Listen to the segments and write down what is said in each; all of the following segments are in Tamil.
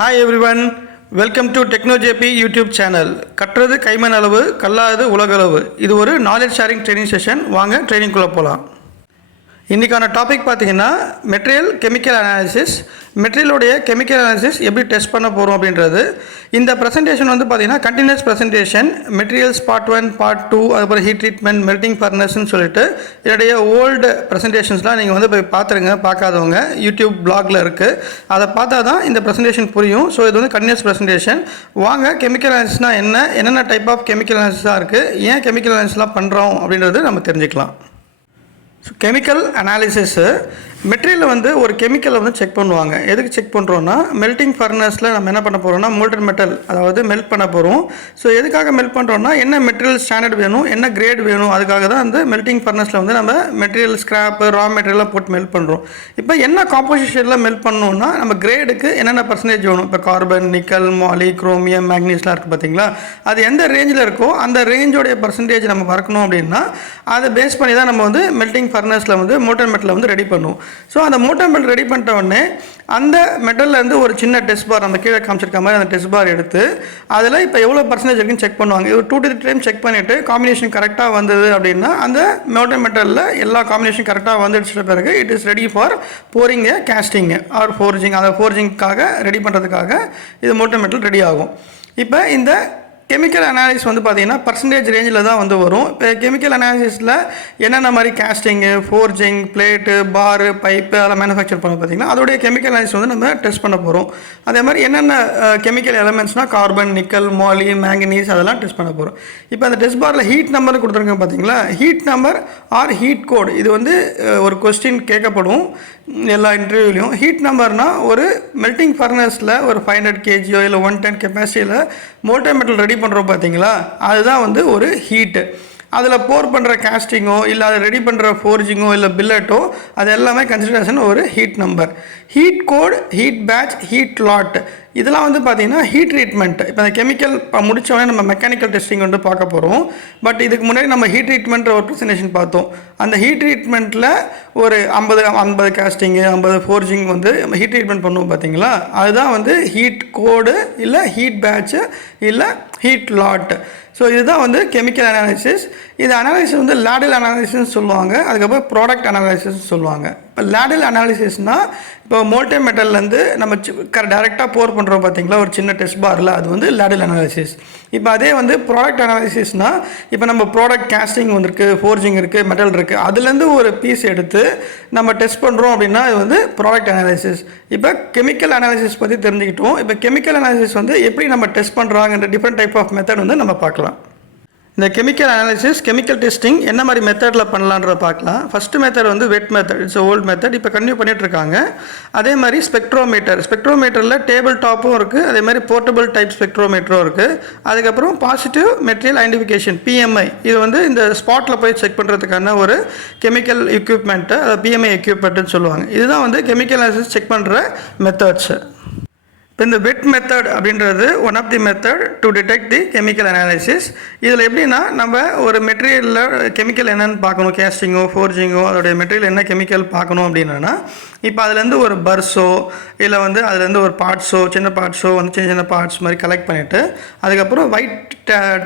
Hi everyone, welcome to TechnoJP YouTube channel. கற்றது கைமண் அளவு கல்லாதது உலகளவு. இது ஒரு knowledge sharing training session. வாங்க ட்ரெயினிங் குள்ள போலாம். இன்றைக்கான டாபிக் பார்த்தீங்கன்னா மெட்டீரியல் கெமிக்கல் அனாலிசிஸ். மெட்டீரியலோடைய கெமிக்கல் அனாலிசிஸ் எப்படி டெஸ்ட் பண்ண போகிறோம் அப்படின்றது. இந்த ப்ரெசன்டேஷன் வந்து பார்த்தீங்கன்னா continuous presentation, materials part 1 part 2 அதுக்கப்புறம் ஹீட் ட்ரீட்மெண்ட் மெல்டிங் ஃபர்னஸ்ன்னு சொல்லிட்டு என்னுடைய ஓல்டு ப்ரெசன்டேஷன்ஸ்லாம் நீங்கள் வந்து போய் பார்த்துருங்க. பார்க்காதவங்க யூடியூப் பிளாகில் இருக்குது, அதை பார்த்தா தான் இந்த ப்ரெசன்டேஷன் புரியும். ஸோ இது வந்து கண்டினியூஸ் ப்ரெசன்டேஷன். வாங்க கெமிக்கல் அனாலிசிஸ்னால் என்னென்ன டைப் ஆஃப் கெமிக்கல் அனாலிசிஸாக இருக்குது, ஏன் கெமிக்கல் அனாலிசிஸ்லாம் பண்ணுறோம் அப்படின்றது நம்ம தெரிஞ்சுக்கலாம். ஸோ கெமிக்கல் அனாலிசிஸு மெட்டீரியலில் வந்து ஒரு கெமிக்கலை வந்து செக் பண்ணுவாங்க. எதுக்கு செக் பண்ணுறோன்னா, மெல்டிங் ஃபர்னஸில் நம்ம என்ன பண்ண போகிறோம்னா மோல்டன் மெட்டல் அதாவது மெல்ட் பண்ண போகிறோம். ஸோ எதுக்காக மெல்ட் பண்ணுறோன்னா, என்ன மெட்டீரியல் ஸ்டாண்டர்ட் வேணும், என்ன கிரேட் வேணும், அதுக்காக தான் அந்த மெல்டிங் ஃபர்னஸில் வந்து நம்ம மெட்டீரியல் ஸ்கிராப்பு ரா மெட்டீரியலாக போட்டு மெல்ட் பண்ணுறோம். இப்போ என்ன காம்போசிஷனில் மெல்ட் பண்ணணுன்னா நம்ம கிரேடுக்கு என்னென்ன பர்சன்டேஜ் வேணும். இப்போ கார்பன், நிக்கல், மாலி, குரோமியம், மேக்னீஸ்லாம் இருக்குது பார்த்தீங்களா, அது எந்த ரேஞ்சில் இருக்கோ அந்த ரேஞ்சோடைய பர்சன்டேஜ் நம்ம பார்க்கணும் அப்படின்னா அதை பேஸ் பண்ணி தான் நம்ம வந்து மெல்டிங் ஃபர்னஸில் வந்து மோல்டன் மெட்டலை வந்து ரெடி பண்ணுவோம். ஸோ அந்த மோல்டன் மெட்டல் ரெடி பண்ணிட்ட உடனே அந்த மெட்டல்லேருந்து ஒரு சின்ன டெஸ்ட் பார், அந்த கீழே காமிச்சிருக்க மாதிரி அந்த டெஸ்ட் பார் எடுத்து அதில் இப்போ எவ்வளோ பர்சன்டேஜ் இருக்குன்னு செக் பண்ணுவாங்க. ஒரு 2 to 3 டைம் செக் பண்ணிவிட்டு காம்பினேஷன் கரெக்டாக வந்தது அப்படின்னா அந்த மோல்டன் மெட்டலில் எல்லா காம்பினேஷன் கரெக்டாக வந்துடுச்சிட்ட பிறகு it is ready for boring casting or forging. அந்த ஃபோர்ஜிங்காக ரெடி பண்ணுறதுக்காக இது மோல்டன் மெட்டல் ரெடி ஆகும். இப்போ இந்த கெமிக்கல் அனாலிசிஸ் வந்து பார்த்திங்கன்னா பர்சன்டேஜ் ரேஞ்சில் தான் வந்து வரும். இப்போ கெமிக்கல் அனாலிசிஸில் என்னென்ன மாதிரி கேஸ்டிங்கு, ஃபோர்ஜிங், பிளேட்டு, பாரு, பைப்பு அதெல்லாம் மேனுஃபேக்சர் பண்ண பார்த்திங்கன்னா அதோடைய கெமிக்கல் அனாலிசிஸ் வந்து நம்ம டெஸ்ட் பண்ண போகிறோம். அதே மாதிரி என்னென்ன கெமிக்கல் எலமெண்ட்ஸ்னால் கார்பன், நிக்கல், மாலி, மேங்கனீஸ் அதெல்லாம் டெஸ்ட் பண்ண போகிறோம். இப்போ அந்த டெஸ்ட் பாரில் ஹீட் நம்பர் கொடுத்துருக்கோம் பார்த்தீங்களா, heat number or heat code, இது வந்து ஒரு கொஸ்டின் கேட்கப்படும் எல்லா இன்டர்வியூலையும். ஹீட் நம்பர்னால் ஒரு மெல்டிங் ஃபர்னஸில் ஒரு 500 kg இல்லை 110 கெப்பாசிட்டியில் மோல்டன் மெட்டல் ரெடி பண்ணுறோம் பார்த்தீங்களா, அதுதான் வந்து ஒரு ஹீட்டு. அதில் போர் பண்ணுற காஸ்டிங்கோ இல்லை அதை ரெடி பண்ணுற ஃபோர்ஜிங்கோ இல்லை பில்லட்டோ அது எல்லாமே கன்சிடரேஷன் ஒரு heat number. Heat code, heat batch, heat lot இதெல்லாம் வந்து பார்த்திங்கன்னா ஹீட் ட்ரீட்மெண்ட். இப்போ அந்த கெமிக்கல் முடித்தோடனே நம்ம மெக்கானிக்கல் டெஸ்டிங் வந்து பார்க்க போகிறோம். பட் இதுக்கு முன்னாடி நம்ம ஹீட் ட்ரீட்மெண்ட் ஒரு ப்ரெசன்டேஷன் பார்த்தோம். அந்த ஹீட் ட்ரீட்மெண்ட்டில் ஒரு 50 காஸ்டிங்கு 50 ஃபோர்ஜிங் வந்து ஹீட் ட்ரீட்மெண்ட் பண்ணுவோம் பார்த்தீங்களா, அதுதான் வந்து ஹீட் கோடு இல்லை ஹீட் பேட்ச்சு இல்லை ஹீட் லாட். ஸோ இதுதான் வந்து கெமிக்கல் அனாலிசிஸ். இது அனாலிசிஸ் வந்து லேடல் அனாலிசிஸ்ன்னு சொல்லுவாங்க, அதுக்கப்புறம் ப்ராடக்ட் அனாலிசிஸ்ன்னு சொல்லுவாங்க. இப்போ லேடல் அனாலிசிஸ்னால் இப்போ மோல்டன் மெட்டல்லேருந்து நம்ம டைரெக்டாக போர் பண்ணுறோம் பார்த்தீங்களா ஒரு சின்ன டெஸ்ட் பாரில், அது வந்து லேடல் அனாலிசிஸ். இப்போ அதே வந்து ப்ராடக்ட் அனாலிசிஸ்னால் இப்போ நம்ம ப்ராடக்ட் கேஸ்டிங் வந்துருக்கு, ஃபோர்ஜிங் இருக்குது, மெட்டல் இருக்குது, அதுலேருந்து ஒரு பீஸ் எடுத்து நம்ம டெஸ்ட் பண்ணுறோம் அப்படின்னா இது வந்து ப்ராடக்ட் அனாலிசிஸ். இப்போ கெமிக்கல் அனாலிசிஸ் பற்றி தெரிஞ்சுக்கிட்டோம். இப்போ கெமிக்கல் அனாலிசிஸ் வந்து எப்படி நம்ம டெஸ்ட் பண்ணுறாங்கன்ற டிஃப்ரெண்ட் டைப் ஆஃப் மெத்தட் வந்து நம்ம பார்க்கலாம். இந்த கெமிக்கல் அனாலிசிஸ், கெமிக்கல் டெஸ்டிங் என்ன மாதிரி மெத்தடில் பண்ணலான்றத பார்க்கலாம். ஃபஸ்ட்டு மெத்தட் வந்து வெட் மெத்தட், இட்ஸ் ஓல்டு மெத்தட், இப்போ கன்டினியூ பண்ணிகிட்ருக்காங்க. அதே மாதிரி ஸ்பெக்ட்ரோமீட்டரில் டேபிள் டாப்பும் இருக்குது, அதே மாதிரி போர்ட்டபிள் டைப் ஸ்பெக்ட்ரோமீட்டரும் இருக்குது. அதுக்கப்புறம் பாசிட்டிவ் மெட்டீரியல் ஐடென்டிஃபிகேஷன் PMI, இது வந்து இந்த ஸ்பாட்டில் போய் செக் பண்ணுறதுக்கான ஒரு கெமிக்கல் எக்யூப்மெண்ட்டு, அதை PMI எக்யூப்மெண்ட்டுன்னு சொல்லுவாங்க. இதுதான் வந்து கெமிக்கல் அனாலிசிஸ் செக் பண்ணுற மெத்தட்ஸு. இந்த வெட் மெத்தட் அப்படின்றது one of the method to detect the chemical analysis. இதில் எப்படின்னா நம்ம ஒரு மெட்டீரியலில் கெமிக்கல் என்னென்னு பார்க்கணும், கேஸ்டிங்கோ ஃபோர்ஜிங்கோ அதோடைய மெட்டீரியல் என்ன கெமிக்கல் பார்க்கணும் அப்படின்னா, இப்போ அதுலேருந்து ஒரு பர்ஸோ இல்லை வந்து அதுலேருந்து ஒரு பார்ட்ஸோ சின்ன பார்ட்ஸோ வந்து சின்ன பார்ட்ஸ் மாதிரி கலெக்ட் பண்ணிவிட்டு அதுக்கப்புறம் wet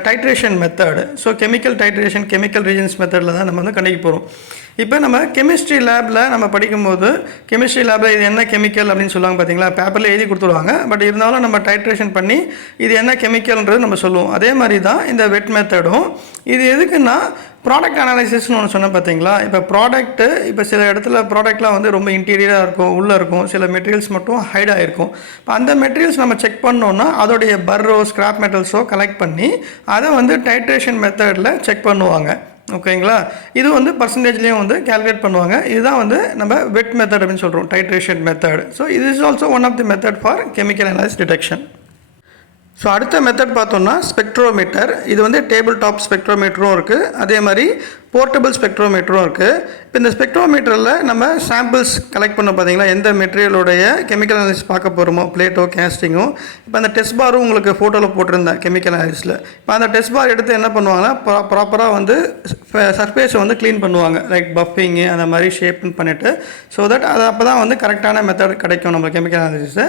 titration method, so chemical titration chemical reagents மெத்தடில் தான் நம்ம வந்து கண்டுபிடிக்க போகிறோம். இப்போ நம்ம கெமிஸ்ட்ரி லேபில் நம்ம படிக்கும்போது கெமிஸ்ட்ரி லேபில் இது என்ன கெமிக்கல் அப்படின்னு சொல்லுவாங்க பார்த்தீங்களா, பேப்பரில் எழுதி கொடுத்துருவாங்க. பட் இருந்தாலும் நம்ம டைட்ரேஷன் பண்ணி இது என்ன கெமிக்கல்ன்றது நம்ம சொல்லுவோம். அதே மாதிரி தான் இந்த வெட் மெத்தடும். இது எதுக்குன்னா ப்ராடக்ட் அனாலிசிஸ்னு ஒன்று சொன்னேன் பார்த்தீங்களா. இப்போ ப்ராடக்ட்டு இப்போ சில இடத்துல ப்ராடக்ட்லாம் வந்து ரொம்ப இன்டீரியராக இருக்கும், உள்ளே இருக்கும், சில மெட்டீரியல்ஸ் மட்டும் ஹைட் ஆகிருக்கும். இப்போ அந்த மெட்டீரியல்ஸ் நம்ம செக் பண்ணோன்னா அதோடைய பர்ரோ ஸ்கிராப் மெட்டல்ஸோ கலெக்ட் பண்ணி அதை வந்து டைட்ரேஷன் மெத்தடில் செக் பண்ணுவாங்க. ஓகேங்களா, இது வந்து பர்சன்டேஜ்லேயும் வந்து கேல்குலேட் பண்ணுவாங்க. இதுதான் வந்து நம்ம வெட் மெத்தட் அப்படின்னு சொல்கிறோம், டைட்ரேஷன் மெத்தட். ஸோ இது is also one of the method for chemical analysis detection. So அடுத்த மெத்தட் பார்த்தோம்னா ஸ்பெக்ட்ரோமீட்டர். இது வந்து டேபிள் டாப் ஸ்பெக்ட்ரோமீட்டரும் இருக்குது, அதே மாதிரி போர்ட்டபிள் ஸ்பெக்ட்ரோமீட்டரும் இருக்குது. இப்போ இந்த ஸ்பெக்ட்ரோமீட்டரில் நம்ம சாம்பிள்ஸ் கலெக்ட் பண்ண பார்த்தீங்களா, எந்த மெட்டீரியலுடைய கெமிக்கல் அனாலிசிஸ் பார்க்க போகிறோமோ, பிளேட்டோ கேஸ்டிங்கோ. இப்போ அந்த டெஸ்ட் பாரும் உங்களுக்கு ஃபோட்டோவில் போட்டிருந்தேன் கெமிக்கல் அனாலிசிஸில். இப்போ அந்த டெஸ்ட் பார் எடுத்து என்ன பண்ணுவாங்கன்னா ப்ராப்பராக வந்து சர்ஃபேஸை வந்து க்ளீன் பண்ணுவாங்க, லைக் பஃபிங்கு அந்த மாதிரி ஷேப்னு பண்ணிவிட்டு. ஸோ தட் அது அப்போ தான் வந்து கரெக்டான மெத்தட் கிடைக்கும் நம்ம கெமிக்கல் அனாலிசிஸை.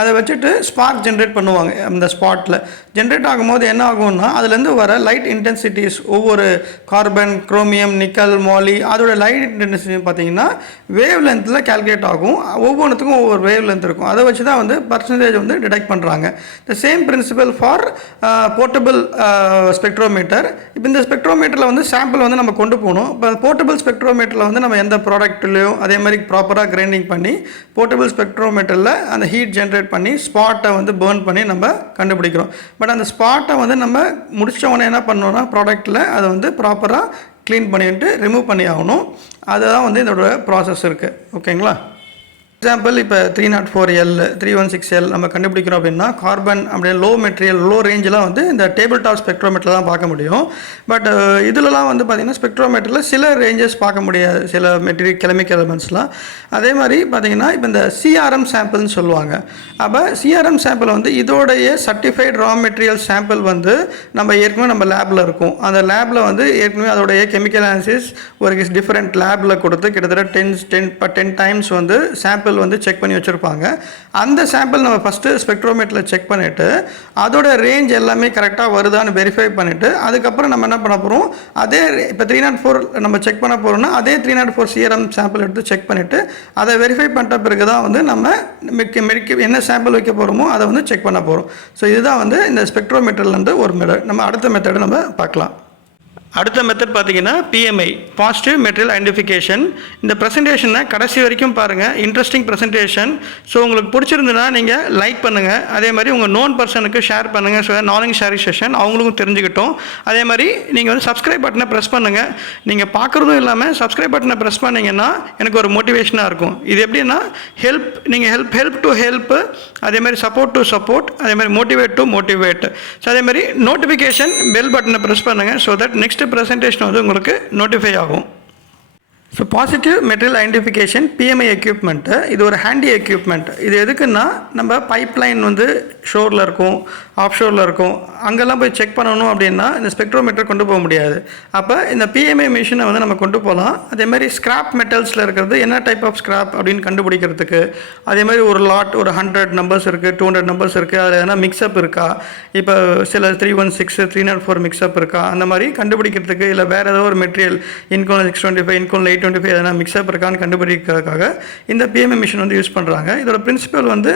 அதை வச்சுட்டு ஸ்பார்க் ஜென்ரேட் பண்ணுவாங்க. அந்த ஸ்பாட்டில் ஜென்ரேட் ஆகும்போது என்ன ஆகும்னா அதுலேருந்து வர லைட் இன்டென்சிட்டிஸ், ஒவ்வொரு கார்பன், குரோமியம், நிக்கல், மாலி, அதோட லைட் இன்டென்சிட்டி பார்த்தீங்கன்னா வேவ் லென்த்தில் கேல்குலேட் ஆகும். ஒவ்வொன்றுத்துக்கும் ஒவ்வொரு வேவ் லென்த் இருக்கும். அதை வச்சு தான் வந்து பர்சன்டேஜ் வந்து டிடெக்ட் பண்ணுறாங்க. The same principal for portable spectrometer. இப்போ இந்த ஸ்பெக்ட்ரோமீட்டரில் வந்து சாம்பிள் வந்து நம்ம கொண்டு போகணும். இப்போ போர்ட்டபிள் ஸ்பெக்ட்ரோமீட்டரில் வந்து நம்ம எந்த ப்ராடக்ட்லையும் அதே மாதிரி ப்ராப்பராக கிரைண்டிங் பண்ணி போர்ட்டபிள் ஸ்பெக்ட்ரோமீட்டரில் அந்த ஹீட் ஜென்ரேட் பண்ணி ஸ்பாட்டை வந்து பேர்ன் பண்ணி நம்ம கண்டுபிடிக்கிறோம். பட் அந்த ஸ்பாட்டை வந்து நம்ம முடிச்ச உடனே என்ன பண்ணோம்னா ப்ராடக்ட்டில் அதை வந்து ப்ராப்பராக க்ளீன் பண்ணிட்டு ரிமூவ் பண்ணி ஆகணும். அதுதான் வந்து இதோட ப்ராசஸ் இருக்குது. ஓகேங்களா? எக்ஸாம்பிள், இப்போ 304L 316L நம்ம கண்டுபிடிக்கிறோம் அப்படின்னா கார்பன் அப்படியே லோ மெட்டீரியல், லோ ரேஞ்செலாம் வந்து இந்த டேபிள் டாப் ஸ்பெக்ட்ரோமீட்டரில் தான் பார்க்க முடியும். பட் இதிலலாம் வந்து பார்த்திங்கன்னா ஸ்பெக்ட்ரோமீட்டரில் சில ரேஞ்சஸ் பார்க்க முடியாது, சில மெட்டீரியல் கெமிக்கல் எலமெண்ட்ஸ்லாம். அதே மாதிரி பார்த்திங்கன்னா இப்போ இந்த சிஆர்எம் சாம்பிள்னு சொல்லுவாங்க. அப்போ சிஆர்எம் சாம்பிள் வந்து இதோடைய சர்டிஃபைட் ரா மெட்டீரியல் சாம்பிள் வந்து நம்ம ஏற்கனவே நம்ம லேபில் இருக்கும். அந்த லேபில் வந்து ஏற்கனவே அதோடைய கெமிக்கல் அனாலிசிஸ் ஒரு டிஃப்ரெண்ட் லேபில் கொடுத்து கிட்டத்தட்ட 10 டைம்ஸ் வந்து சாம்பிள் வந்து செக் பண்ணி வச்சுருப்பாங்க. அந்த சாம்பிள் நம்ம ஃபஸ்ட்டு ஸ்பெக்ட்ரோமீட்டரில் செக் பண்ணிவிட்டு அதோட ரேஞ்ச் எல்லாமே கரெக்டாக வருதான்னு வெரிஃபை பண்ணிவிட்டு அதுக்கப்புறம் நம்ம என்ன பண்ண போகிறோம், அதே இப்போ 304 நம்ம செக் பண்ண போகிறோம்னா அதே 304 சிஆர்எம் சாம்பிள் எடுத்து செக் பண்ணிவிட்டு அதை வெரிஃபை பண்ணிட்ட பிறகு தான் வந்து நம்ம என்ன சாம்பிள் வைக்க போகிறோமோ அதை வந்து செக் பண்ண போகிறோம். ஸோ இதுதான் வந்து இந்த ஸ்பெக்ட்ரோமீட்டர்லேருந்து ஒரு மெத்தட். நம்ம அடுத்த மெத்தடை நம்ம பார்க்கலாம். அடுத்த மெத்தட் பார்த்தீங்கன்னா PMI, பாசிட்டிவ் மெட்டீரியல் ஐடென்டிஃபிகேஷன். இந்த ப்ரெசன்டேஷனை கடைசி வரைக்கும் பாருங்கள், இன்ட்ரெஸ்டிங் ப்ரெசன்டேஷன். ஸோ உங்களுக்கு பிடிச்சிருந்துன்னா நீங்கள் லைக் பண்ணுங்கள். அதே மாதிரி உங்கள் நோன் பர்சனுக்கு ஷேர் பண்ணுங்கள். ஸோ நாலேஜ் ஷேரிங் செஷன் அவங்களுக்கும் தெரிஞ்சுக்கிட்டோம். அதே மாதிரி நீங்கள் வந்து சப்ஸ்கிரைப் பட்டனை ப்ரெஸ் பண்ணுங்கள். நீங்கள் பார்க்குறதும் இல்லாமல் சப்ஸ்கிரைப் பட்டனை ப்ரெஸ் பண்ணிங்கன்னா எனக்கு ஒரு மோட்டிவேஷனாக இருக்கும். இது எப்படின்னா நீங்கள் ஹெல்ப் டு ஹெல்ப், அதே மாதிரி சப்போர்ட் டு சப்போர்ட், அதே மாதிரி மோட்டிவேட் டு மோட்டிவேட். ஸோ அதே மாதிரி நோட்டிஃபிகேஷன் பெல் பட்டனை ப்ரெஸ் பண்ணுங்கள். ஸோ தட் நெக்ஸ்ட் ப்ரெசன்டேஷன் வந்து உங்களுக்கு நோட்டிஃபை ஆகும். So positive material identification PMI equipment, இது ஒரு ஹேண்டி எக்யூப்மெண்ட். இது எதுக்குன்னா நம்ம பைப்லைன் வந்து ஷோரில் இருக்கும், ஆஃப் ஷோரில் இருக்கும், அங்கெல்லாம் போய் செக் பண்ணணும் அப்படின்னா இந்த ஸ்பெக்ட்ரோமீட்டர் கொண்டு போக முடியாது. அப்போ இந்த PMI மிஷினை வந்து நம்ம கொண்டு போகலாம். அதே மாதிரி ஸ்கிராப் மெட்டல்ஸில் இருக்கிறது என்ன டைப் ஆஃப் ஸ்கிராப் அப்படின்னு கண்டுபிடிக்கிறதுக்கு, அதே மாதிரி ஒரு லாட் ஒரு 100 நம்பர்ஸ் இருக்குது, 200 நம்பர்ஸ் இருக்குது, அதில் எதனா மிக்ஸ்அப் இருக்கா, இப்போ சில 316 304 மிக்ஸ்அப் இருக்கா, அந்த மாதிரி கண்டுபிடிக்கிறதுக்கு, இல்லை வேறு ஏதோ ஒரு மெட்டீரியல் இன்கோன் 625 இன்கோன் 825 எதனா மிக்ஸ்அப் இருக்கான்னு கண்டுபிடிக்கிறதுக்காக இந்த PMI மிஷின் வந்து யூஸ் பண்ணுறாங்க. இதோட பிரின்சிபல் வந்து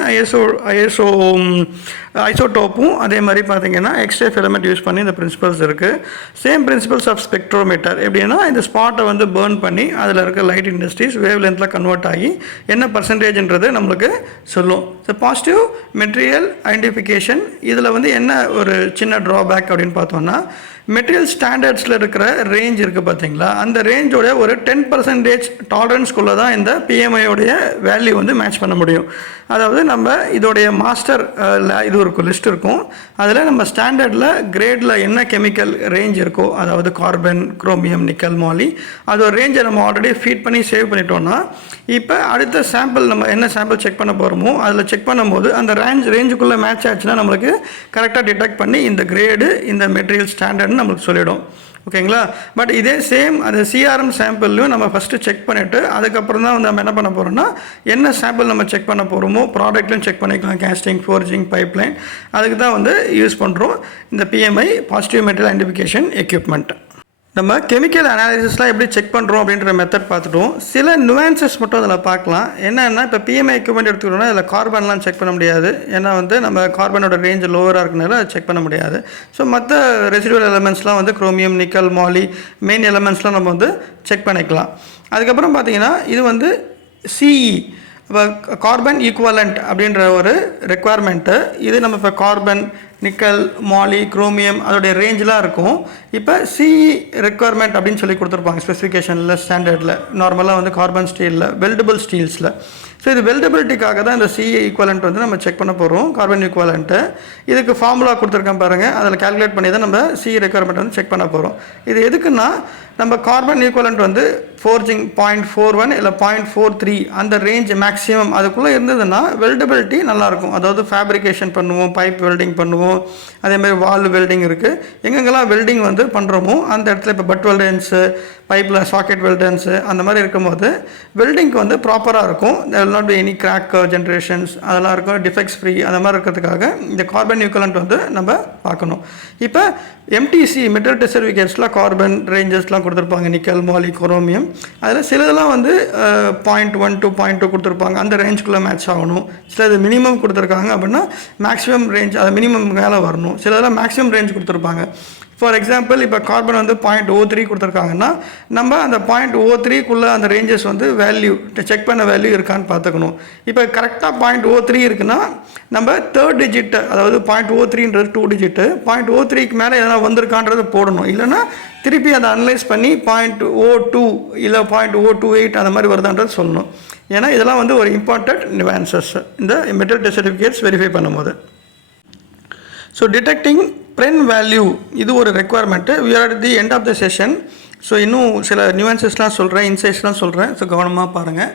ஐசோடோப்பும் அதே மாதிரி பார்த்தீங்கன்னா எக்ஸ்ட்ரா ஃபிலமெண்ட் யூஸ் பண்ணி இந்த பிரின்சிபல்ஸ் இருக்குது. சேம் பிரின்சிபல்ஸ் ஆஃப் ஸ்பெக்ட்ரோமீட்டர் எப்படின்னா இந்த ஸ்பாட்டை வந்து பேர்ன் பண்ணி அதில் இருக்க லைட் இண்டஸ்ட்ரீஸ் வேவ் லென்த்தில் கன்வெர்ட் ஆகி என்ன பர்சன்டேஜ்ன்றது நம்மளுக்கு சொல்லும். ஸோ பாசிட்டிவ் மெட்டீரியல் ஐடென்டிஃபிகேஷன் இதில் வந்து என்ன ஒரு சின்ன ட்ராபேக் அப்படின்னு பார்த்தோம்னா மெட்டீரியல் ஸ்டாண்டர்ட்ஸில் இருக்கிற ரேஞ்ச் இருக்குது பார்த்தீங்களா, அந்த ரேஞ்சோடைய ஒரு 10% டாலரன்ஸ்குள்ளே தான் இந்த PMIயோடைய வேல்யூ வந்து மேட்ச் பண்ண முடியும். அதாவது நம்ம இதோடைய மாஸ்டர் இது ஒரு லிஸ்ட் இருக்கும், அதில் நம்ம ஸ்டாண்டர்டில் கிரேடில் என்ன கெமிக்கல் ரேஞ்ச் இருக்கோ, அதாவது கார்பன், குரோமியம், நிக்கல், மாலி, அதோட ரேஞ்சை நம்ம ஆல்ரெடி ஃபீட் பண்ணி சேவ் பண்ணிட்டோம்னா இப்போ அடுத்த சாம்பிள் நம்ம என்ன சாம்பிள் செக் பண்ண போகிறோமோ அதில் செக் பண்ணும்போது அந்த ரேஞ்சுக்குள்ளே மேட்ச் ஆச்சுன்னா நம்மளுக்கு கரெக்டாக டிடெக்ட் பண்ணி இந்த கிரேடு இந்த மெட்டீரியல் ஸ்டாண்டர்ட்னு நம்மளுக்கு சொல்லிடும். ஓகேங்களா? பட் இதே சேம் அந்த சிஆர்எம் சாம்பிள்லையும் நம்ம ஃபஸ்ட்டு செக் பண்ணிவிட்டு அதுக்கப்புறம் தான் வந்து நம்ம என்ன பண்ண போகிறோம்னா என்ன சாம்பிள் நம்ம செக் பண்ண போகிறோமோ ப்ராடக்ட்லையும் செக் பண்ணிக்கலாம், கேஸ்டிங், ஃபோர்ஜிங், பைப்லைன், அதுக்கு தான் வந்து யூஸ் பண்ணுறோம் இந்த PMI positive material identification equipment. நம்ம கெமிக்கல் அனாலிசிஸ்லாம் எப்படி செக் பண்ணுறோம் அப்படின்ற மெத்தட் பார்த்துட்டோம். சில நுவான்சஸ் மட்டும் அதில் பார்க்கலாம். என்னென்னா இப்போ PMI எக்யூப்மெண்ட் எடுத்துக்கிட்டோம்னா அதில் கார்பன்லாம் செக் பண்ண முடியாது. ஏன்னா வந்து நம்ம கார்பனோட ரேஞ்ச் லோவராக இருக்கனால அதை செக் பண்ண முடியாது. ஸோ மற்ற ரெசிடுவல் எலமெண்ட்ஸ்லாம் வந்து குரோமியம், நிக்கல், மாலி, மெயின் எலமெண்ட்ஸ்லாம் நம்ம வந்து செக் பண்ணிக்கலாம். அதுக்கப்புறம் பார்த்திங்கன்னா இது வந்து CE, இப்போ கார்பன் ஈக்குவலண்ட் அப்படின்ற ஒரு ரெக்குவயர்மெண்ட்டு. இது நம்ம இப்போ கார்பன் நிக்கல், மாலி, குரோமியம் அதோடைய ரேஞ்செலாம் இருக்கும். இப்போ சிஇ ரெக்குவயர்மெண்ட் அப்படின்னு சொல்லி கொடுத்துருப்பாங்க ஸ்பெசிஃபிகேஷனில், ஸ்டாண்டர்டில். நார்மலாக வந்து கார்பன் ஸ்டீலில், வெல்டபிள் ஸ்டீல்ஸில். ஸோ இது வெல்டபிலிட்டிக்காக தான் இந்த சிஇ ஈக்குவலண்ட் வந்து நம்ம செக் பண்ண போகிறோம், கார்பன் ஈக்குவலண்ட்டு. இதுக்கு ஃபார்முலா கொடுத்துருக்கேன் பாருங்கள், அதில் கால்குலேட் பண்ணி தான் நம்ம சிஇ ரெக்குவயர்மெண்ட் வந்து செக் பண்ண போகிறோம். இது எதுக்குன்னா நம்ம கார்பன் ஈக்குவலண்ட் வந்து ஃபோர்ஜிங் 0.41 இல்லை 0.43 அந்த ரேஞ்ச் மேக்ஸிமம் அதுக்குள்ளே இருந்ததுன்னா வெல்டபிலிட்டி நல்லாயிருக்கும். அதாவது ஃபேப்ரிகேஷன் பண்ணுவோம், பைப் வெல்டிங் பண்ணுவோம், அதேமாதிரி வால் வெல்டிங் இருக்குது. எங்கெங்கெல்லாம் வெல்டிங் வந்து பண்ணுறோமோ அந்த இடத்துல இப்போ பட் வெல்டன்ஸு, பைப்பில் சாக்கெட் வெல்டன்ஸு அந்த மாதிரி இருக்கும்போது வெல்டிங்க்கு வந்து ப்ராப்பராக இருக்கும். there will not be any crack generations அதெல்லாம் இருக்கும், டிஃபெக்ட்ஸ் ஃப்ரீ அந்த மாதிரி இருக்கிறதுக்காக இந்த கார்பன் ஈக்குவலண்ட் வந்து நம்ம பார்க்கணும். இப்போ எம்டிசி மெட்டல் டெஸ்ட் சர்டிஃபிகேட்ஸில் கார்பன் ரேஞ்சஸ்லாம் கொடுத்துருப்பாங்க, நிக்கல், மாலி, குரோமியம். அதில் சிலதெல்லாம் வந்து 0.1 to 0.2 கொடுத்துருப்பாங்க, அந்த ரேஞ்சுக்குள்ளே மேட்ச் ஆகணும். சிலது மினிமம் கொடுத்துருக்காங்க அப்படின்னா மேக்ஸிமம் ரேஞ்ச் அது மினிமம் மேலே வரணும். சிலதெல்லாம் மேக்ஸிமம் ரேஞ்ச் கொடுத்துருப்பாங்க. ஃபார் எக்ஸாம்பிள் இப்போ கார்பன் வந்து 0.03 கொடுத்துருக்காங்கன்னா நம்ம அந்த 0.03க்குள்ளே அந்த ரேஞ்சஸ் வந்து வேல்யூ செக் பண்ண வேல்யூ இருக்கான்னு பார்த்துக்கணும். இப்போ கரெக்டாக 0.03 இருக்குன்னா நம்ம தேர்ட் டிஜிட், அதாவது 0.03ன்றது 2 டிஜிட்டு, 0.03க்கு மேலே எதனா வந்திருக்கான்றது போடணும். இல்லைன்னா திருப்பி அதை அனலைஸ் பண்ணி 0.02 இல்லை 0.028 அந்த மாதிரி வருதான்றது சொல்லணும். ஏன்னா இதெல்லாம் வந்து ஒரு இம்பார்ட்டன்ட் நியூவான்சஸ் இந்த மெட்டல் டெஸ்ட் சர்டிஃபிகேட்ஸ் வெரிஃபை பண்ணும்போது. ஸோ டிடெக்டிங் ப்ரென் வேல்யூ இது ஒரு requirement. We are at the end of the session. So இன்னும் சில நியூவன்சஸ்லாம் சொல்கிறேன், இன்சைட்ஸ்லாம் சொல்கிறேன். ஸோ கவனமாக பாருங்கள்.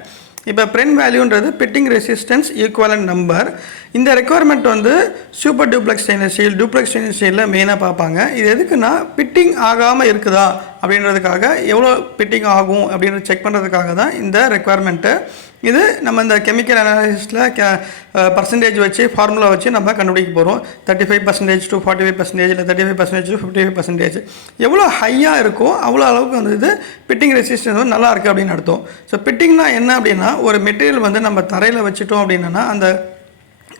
இப்போ ப்ரென் வேல்யூன்றது பிட்டிங் ரெசிஸ்டன்ஸ் ஈக்குவலன்ட் நம்பர். இந்த ரெக்குவயர்மெண்ட் வந்து super duplex stainless steel, duplex stainless ஸ்டீலில் மெயினாக பார்ப்பாங்க. இது எதுக்குன்னா பிட்டிங் ஆகாமல் இருக்குதா அப்படின்றதுக்காக, எவ்வளோ பிட்டிங் ஆகும் அப்படின்றத செக் பண்ணுறதுக்காக தான் இந்த ரெக்குவயர்மெண்ட்டு. இது நம்ம இந்த கெமிக்கல் அனாலிசிஸில் பர்சன்டேஜ் வச்சு ஃபார்முலா வச்சு நம்ம கண்டுபிடிக்க போகிறோம். 35% to 45% இல்லை 35% to 55%. எவ்வளோ ஹையாக இருக்கோ அவ்வளோ அளவுக்கு வந்து இது பிட்டிங் ரெசிஸ்டன்ஸ் வந்து நல்லா இருக்குது அப்படின்னு அர்த்தம். ஸோ பிட்டிங்னா என்ன அப்படின்னா, ஒரு மெட்டீரியல் வந்து நம்ம தரையில் வச்சுட்டோம் அப்படின்னா அந்த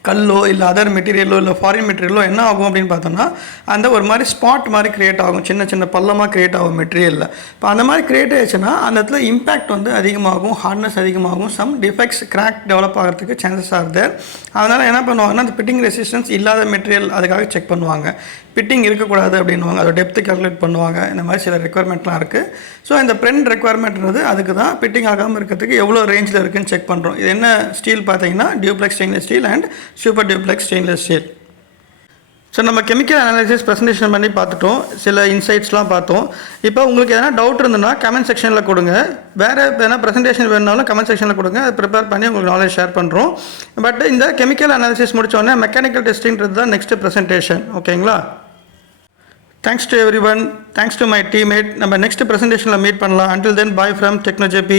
கல்லோ இல்லை அதர் மெட்டீரியலோ இல்லை ஃபாரின் மெட்டீரியலோ என்ன ஆகும் அப்படின்னு பார்த்தோம்னா அந்த ஒரு மாதிரி ஸ்பாட் மாதிரி க்ரியேட் ஆகும், சின்ன சின்ன பள்ளமாக க்ரியேட் ஆகும் மெட்டீரியலில். இப்போ அந்த மாதிரி க்ரியேட் ஆகிடுச்சுன்னா அந்த இடத்துல இம்பேக்ட் வந்து அதிகமாகும், ஹார்ட்னஸ் அதிகமாகும், சம் டிஃபெக்ட்ஸ் கிராக் டெவலப் ஆகிறதுக்கு சான்சஸ் ஆர் தேர். அதனால் என்ன பண்ணுவாங்கன்னா அந்த பிட்டிங் ரெசிஸ்டன்ஸ் இல்லாத மெட்டீரியல் அதுக்காக செக் பண்ணுவாங்க. பிட்டிங் இருக்கக்கூடாது அப்படின்வாங்க, அதோட டெப்த்து கால்குலேட் பண்ணுவாங்க. இந்த மாதிரி சில ரெக்குவயர்மெண்ட்லாம் இருக்குது. ஸோ இந்த ப்ரென் ரெக்குவயர்மெண்ட்ன்றது அதுக்கு தான் பிட்டிங் ஆகாமல் இருக்கிறதுக்கு எவ்வளோ ரேஞ்சில் இருக்குதுன்னு செக் பண்ணுறோம். இது என்ன ஸ்டீல் பார்த்தீங்கன்னா duplex stainless steel and super duplex stainless steel. So நம்ம கெமிக்கல் அனாலிசிஸ் ப்ரெசன்டேஷன் பண்ணி பார்த்துட்டோம், சில இன்சைட்ஸ்லாம் பார்த்தோம். இப்போ உங்களுக்கு எதனா டவுட் இருந்ததுன்னா கமெண்ட் செக்ஷனில் கொடுங்க. வேறு எதனா ப்ரெசன்டேஷன் வேணுனாலும் கமெண்ட் செக்ஷனில் கொடுங்க, அதை ப்ரிப்பேர் பண்ணி உங்களுக்கு நாலேஜ் ஷேர் பண்ணுறோம். பட் இந்த கெமிக்கல் அனாலிசிஸ் முடித்தோடனே மெக்கானிக்கல் டெஸ்டிங்கிறது தான் நெக்ஸ்ட் ப்ரெசன்டேஷன். ஓகேங்களா? Thanks to everyone. Thanks to my teammate. நம்ம நெக்ஸ்ட் ப்ரெசன்டேஷனில் மீட் பண்ணலாம். Until then, bye from TechnoJP.